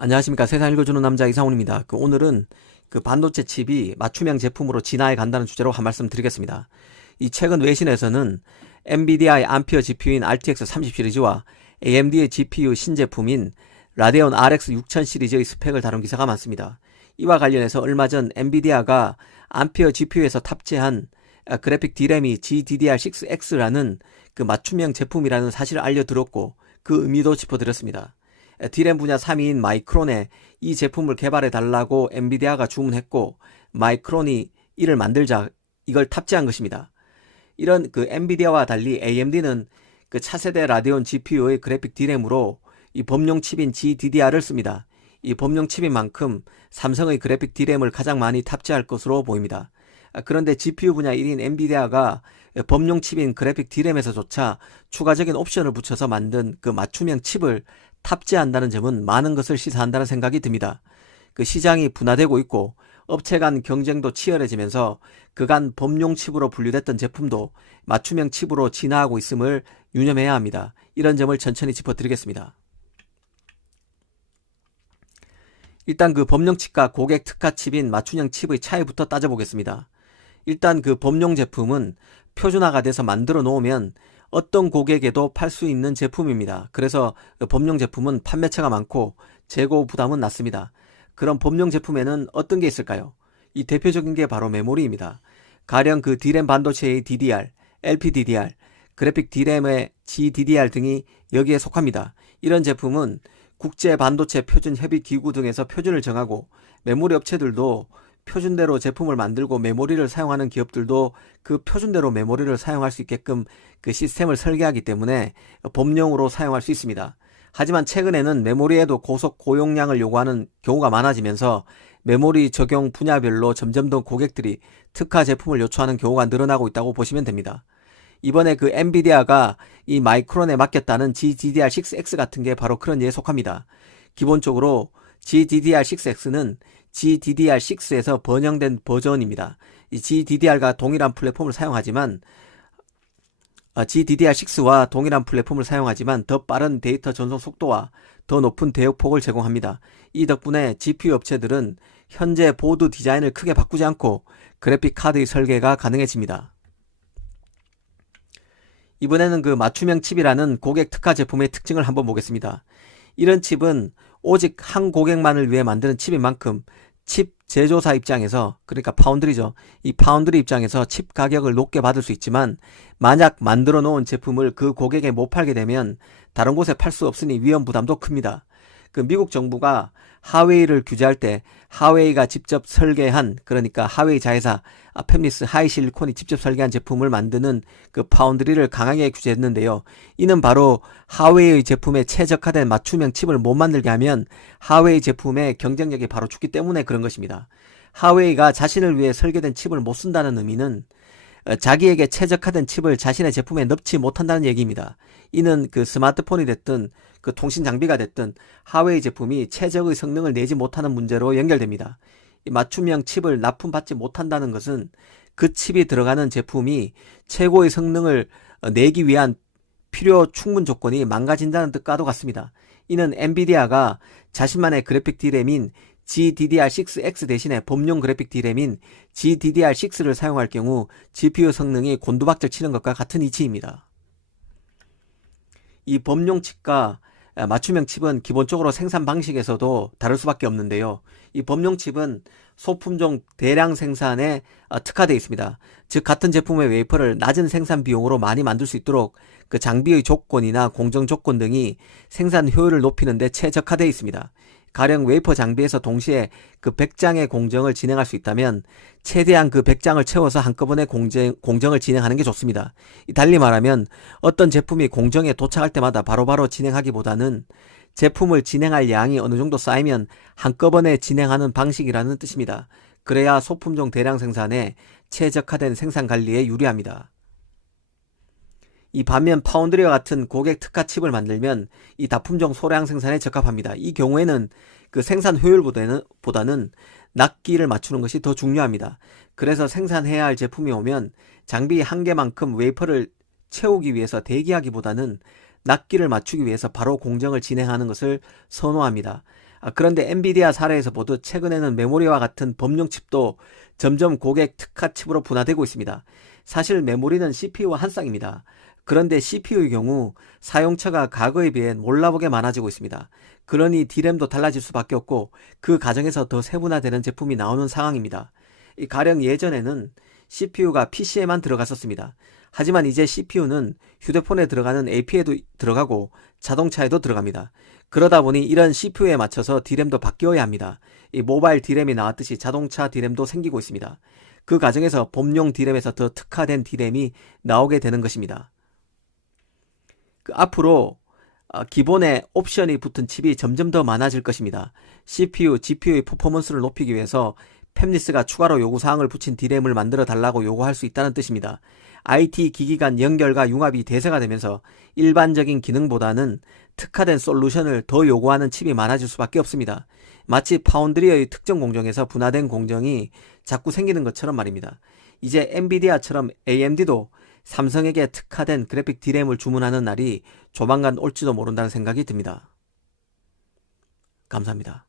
안녕하십니까. 세상 읽어주는 남자 이상훈입니다. 오늘은 반도체 칩이 맞춤형 제품으로 진화해 간다는 주제로 한 말씀 드리겠습니다. 이 최근 외신에서는 엔비디아의 암피어 GPU인 RTX 30 시리즈와 AMD의 GPU 신제품인 라데온 RX 6000 시리즈의 스펙을 다룬 기사가 많습니다. 이와 관련해서 얼마 전 엔비디아가 암피어 GPU에서 탑재한 그래픽 D램이 GDDR6X라는 맞춤형 제품이라는 사실을 알려드렸고 그 의미도 짚어드렸습니다. D램 분야 3위인 마이크론에 이 제품을 개발해 달라고 엔비디아가 주문했고 마이크론이 이를 만들자 이걸 탑재한 것입니다. 이런 엔비디아와 달리 AMD는 차세대 라데온 GPU의 그래픽 D램으로 이 범용 칩인 GDDR을 씁니다. 이 범용 칩인 만큼 삼성의 그래픽 D램을 가장 많이 탑재할 것으로 보입니다. 그런데 GPU 분야 1인 엔비디아가 범용 칩인 그래픽 D램에서조차 추가적인 옵션을 붙여서 만든 맞춤형 칩을 탑재한다는 점은 많은 것을 시사한다는 생각이 듭니다. 시장이 분화되고 있고 업체 간 경쟁도 치열해지면서 그간 범용 칩으로 분류됐던 제품도 맞춤형 칩으로 진화하고 있음을 유념해야 합니다. 이런 점을 천천히 짚어드리겠습니다. 일단 범용 칩과 고객 특화 칩인 맞춤형 칩의 차이부터 따져보겠습니다. 일단 범용 제품은 표준화가 돼서 만들어 놓으면 어떤 고객에도 팔 수 있는 제품입니다. 그래서 범용 제품은 판매처가 많고 재고 부담은 낮습니다. 그럼 범용 제품에는 어떤 게 있을까요? 이 대표적인 게 바로 메모리입니다. 가령 D램 반도체의 DDR, LPDDR, 그래픽 D램의 GDDR 등이 여기에 속합니다. 이런 제품은 국제 반도체 표준 협의 기구 등에서 표준을 정하고 메모리 업체들도 표준대로 제품을 만들고 메모리를 사용하는 기업들도 그 표준대로 메모리를 사용할 수 있게끔 시스템을 설계하기 때문에 범용으로 사용할 수 있습니다. 하지만 최근에는 메모리에도 고속 고용량을 요구하는 경우가 많아지면서 메모리 적용 분야별로 점점 더 고객들이 특화 제품을 요청하는 경우가 늘어나고 있다고 보시면 됩니다. 이번에 엔비디아가 이 마이크론에 맡겼다는 GDDR6X 같은 게 바로 그런 예에 속합니다. 기본적으로 GDDR6X는 GDDR6에서 번영된 버전입니다. 이 GDDR과 동일한 플랫폼을 사용하지만 GDDR6와 동일한 플랫폼을 사용하지만 더 빠른 데이터 전송 속도와 더 높은 대역폭을 제공합니다. 이 덕분에 GPU 업체들은 현재 보드 디자인을 크게 바꾸지 않고 그래픽 카드의 설계가 가능해집니다. 이번에는 맞춤형 칩이라는 고객 특화 제품의 특징을 한번 보겠습니다. 이런 칩은 오직 한 고객만을 위해 만드는 칩인 만큼 칩 제조사 입장에서, 그러니까 파운드리죠. 이 파운드리 입장에서 칩 가격을 높게 받을 수 있지만 만약 만들어 놓은 제품을 그 고객에 못 팔게 되면 다른 곳에 팔 수 없으니 위험 부담도 큽니다. 미국 정부가 하웨이를 규제할 때 하웨이가 직접 설계한, 그러니까 하웨이 자회사 팹리스 하이실리콘이 직접 설계한 제품을 만드는 파운드리를 강하게 규제했는데요. 이는 바로 하웨이의 제품에 최적화된 맞춤형 칩을 못 만들게 하면 하웨이 제품의 경쟁력이 바로 죽기 때문에 그런 것입니다. 하웨이가 자신을 위해 설계된 칩을 못 쓴다는 의미는 자기에게 최적화된 칩을 자신의 제품에 넣지 못한다는 얘기입니다. 이는 스마트폰이 됐든 통신 장비가 됐든 하웨이 제품이 최적의 성능을 내지 못하는 문제로 연결됩니다. 이 맞춤형 칩을 납품받지 못한다는 것은 그 칩이 들어가는 제품이 최고의 성능을 내기 위한 필요 충분 조건이 망가진다는 뜻과도 같습니다. 이는 엔비디아가 자신만의 그래픽 D램인 GDDR6X 대신에 범용 그래픽 D램인 GDDR6를 사용할 경우 GPU 성능이 곤두박질 치는 것과 같은 이치입니다. 이 범용 칩과 맞춤형 칩은 기본적으로 생산 방식에서도 다를 수밖에 없는데요. 이 범용 칩은 소품종 대량 생산에 특화되어 있습니다. 즉 같은 제품의 웨이퍼를 낮은 생산 비용으로 많이 만들 수 있도록 장비의 조건이나 공정 조건 등이 생산 효율을 높이는 데 최적화되어 있습니다. 가령 웨이퍼 장비에서 동시에 100장의 공정을 진행할 수 있다면 최대한 100장을 채워서 한꺼번에 공정을 진행하는 게 좋습니다. 달리 말하면 어떤 제품이 공정에 도착할 때마다 바로바로 진행하기보다는 제품을 진행할 양이 어느 정도 쌓이면 한꺼번에 진행하는 방식이라는 뜻입니다. 그래야 소품종 대량 생산에 최적화된 생산 관리에 유리합니다. 이 반면 파운드리와 같은 고객 특화 칩을 만들면 이 다품종 소량 생산에 적합합니다. 이 경우에는 생산 효율보다는 납기를 맞추는 것이 더 중요합니다. 그래서 생산해야 할 제품이 오면 장비 한 개만큼 웨이퍼를 채우기 위해서 대기하기보다는 납기를 맞추기 위해서 바로 공정을 진행하는 것을 선호합니다. 그런데 엔비디아 사례에서 보듯 최근에는 메모리와 같은 범용 칩도 점점 고객 특화 칩으로 분화되고 있습니다. 사실 메모리는 CPU와 한 쌍입니다. 그런데 CPU의 경우 사용처가 과거에 비해 몰라보게 많아지고 있습니다. 그러니 D램도 달라질 수밖에 없고 그 과정에서 더 세분화되는 제품이 나오는 상황입니다. 가령 예전에는 CPU가 PC에만 들어갔었습니다. 하지만 이제 CPU는 휴대폰에 들어가는 AP에도 들어가고 자동차에도 들어갑니다. 그러다 보니 이런 CPU에 맞춰서 D램도 바뀌어야 합니다. 이 모바일 D램이 나왔듯이 자동차 D램도 생기고 있습니다. 그 과정에서 범용 D램에서 더 특화된 D램이 나오게 되는 것입니다. 앞으로 기본에 옵션이 붙은 칩이 점점 더 많아질 것입니다. CPU, GPU의 퍼포먼스를 높이기 위해서 팹리스가 추가로 요구사항을 붙인 D램을 만들어 달라고 요구할 수 있다는 뜻입니다. IT 기기 간 연결과 융합이 대세가 되면서 일반적인 기능보다는 특화된 솔루션을 더 요구하는 칩이 많아질 수밖에 없습니다. 마치 파운드리의 특정 공정에서 분화된 공정이 자꾸 생기는 것처럼 말입니다. 이제 엔비디아처럼 AMD도 삼성에게 특화된 그래픽 D램을 주문하는 날이 조만간 올지도 모른다는 생각이 듭니다. 감사합니다.